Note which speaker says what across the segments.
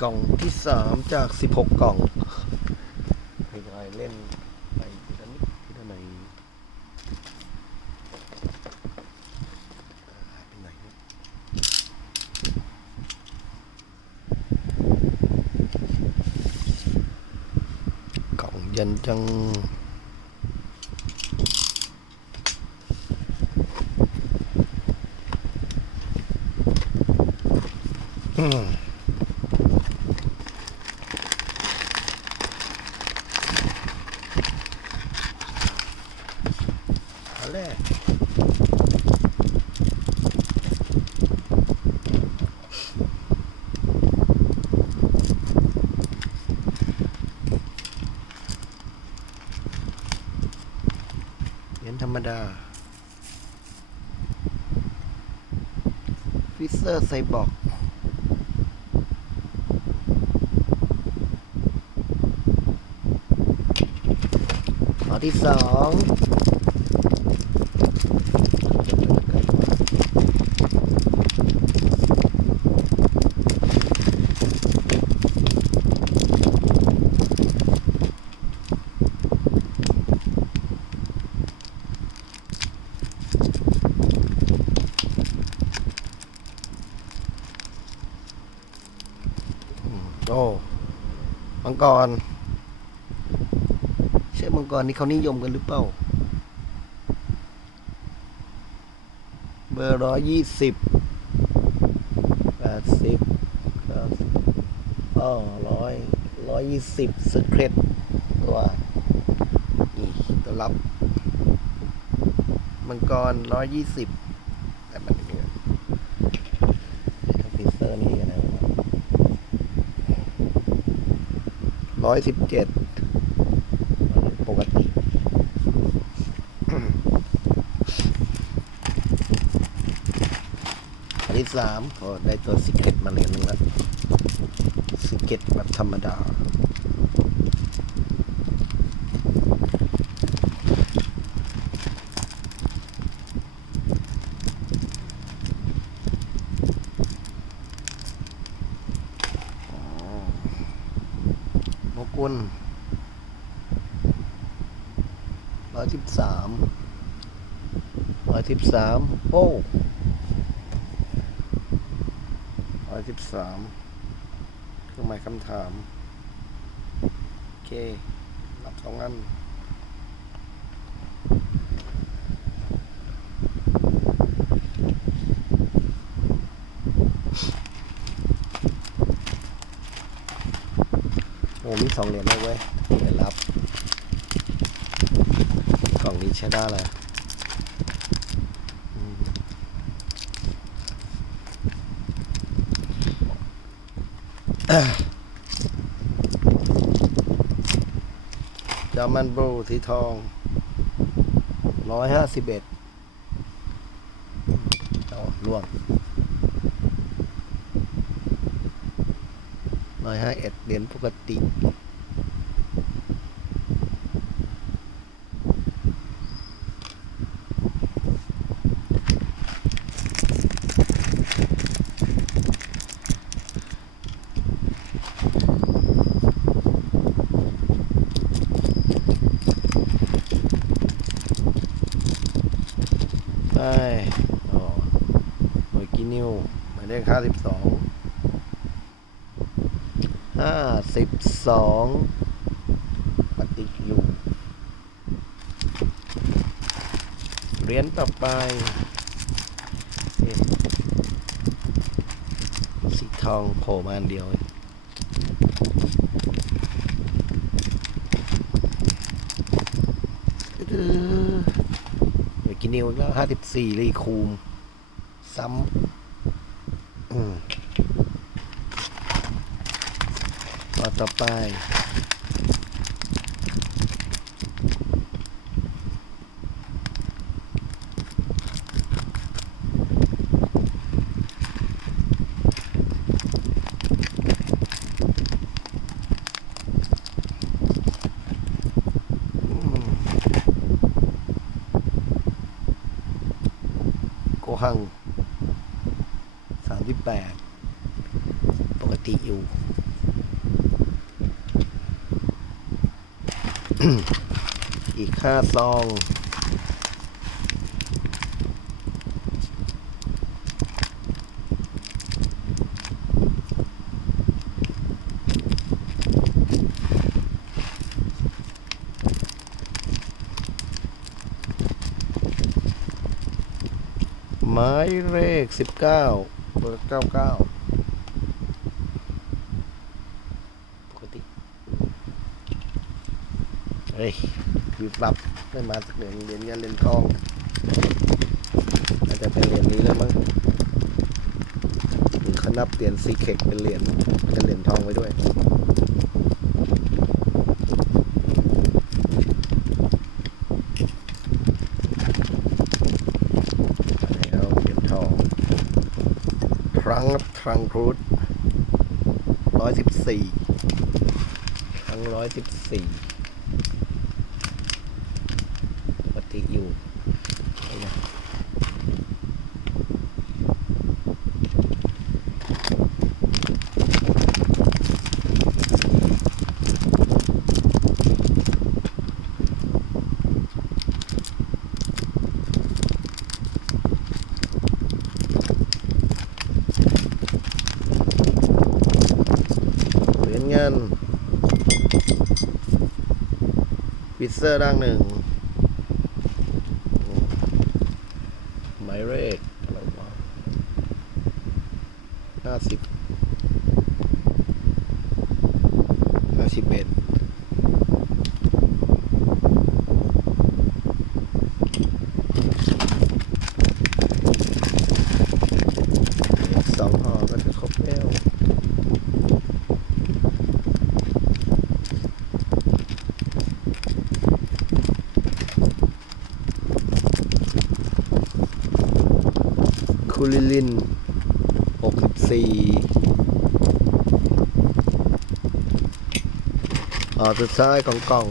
Speaker 1: กล่องที่สามจากสิบหกกล่องทยอยเล่นไปทีละนิดทีละหน่อยอ่านไหนกล่องเย็นจังอืมเอาแรกเหรียญธรรม ดาฟิเซอร์ไซบอร์กข้อที่สอง โอ้มังกรใช่มังกรนี่เขานิยมกันหรือเปล่า เบอร์ร้อยยี่สิบแปดสิบเก้าสิบอ๋อร้อยร้อยยี่สิบสเครตตัวนี่ตัวรับ มังกรร้อยยี่สิบแต่มันเนี่ยฟิเซอร์นี่อะไรวะ ร้อยสิบเจ็ดปกติอันที่สามก็ได้ตัวสิเกตมาเหรียญหนึงแล้วสิเกตแบบธรรมดา กลร้อยสิบสามร้อยสิบสามโอ้ร้อยสิบสามเครื่องหมายคำถาม โอเค รับสองอัน อ้มีสองเหรียญเลยเว้ยเหรียญรับ กล่องนี้ใช้ได้เลยอืมจามันโบรสีทองร้อยห้าสิบเอ็ดเอาล่วง ร้อยห้าเอ็ดเหรียญปกติ ใช่อ๋อหน่วยกินิวหมายเลขห้าสิบสอง ห้าสิบสองปฏิกอยู่เหรียญต่อไปเอ๊ะสีทองโผล่มาอันเดียวเดๆหน่วยกินนิวอีกแล้วห้าสิบสี่รีคูม ซ้ำ อืมต่อไปอืมโกหังสามสิบแปดปกติอยู่ อีกห้าซองหมายเลขสิบเก้าเบอร์เก้าเก้าปกติ เฮ้ยหยุดรับได้มาสักเหรียญเหรียญเงินเหรียญทองอาจจะเป็นเหรียญนี้แล้วมั้งหรือเขานับเหรียญซีเค็กเป็นเหรียญเป็นเหรียญทองไว้ด้วยแล้วเหรียญทองครั้งครับครั้งครูดร้อยสิบสี่ครั้งร้อยสิบสี่ปกติอยู่นี่นะเหรียญเงิ นวิเซอร์ร่างหนึ่งหมายเลขอะไรวะห้าสิบห้าสิบเอ็ดอีกสองห่อก็จะครบแล้ว คูลิลิน 64อ่าสุดท้ายของกล่อง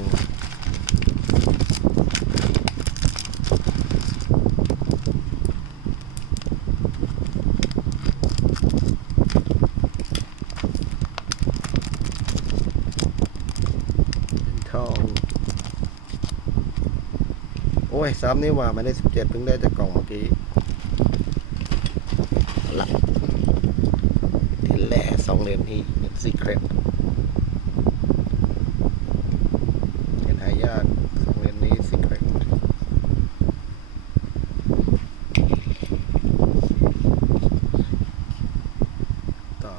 Speaker 1: ทอง โอ้ยซ้ำนี่ว่าไม่ได้ 17เพิ่งได้จากกล่องเมื่อกี้ ละเหรียญแร่ สองเหรียญนี้เป็นซีเครต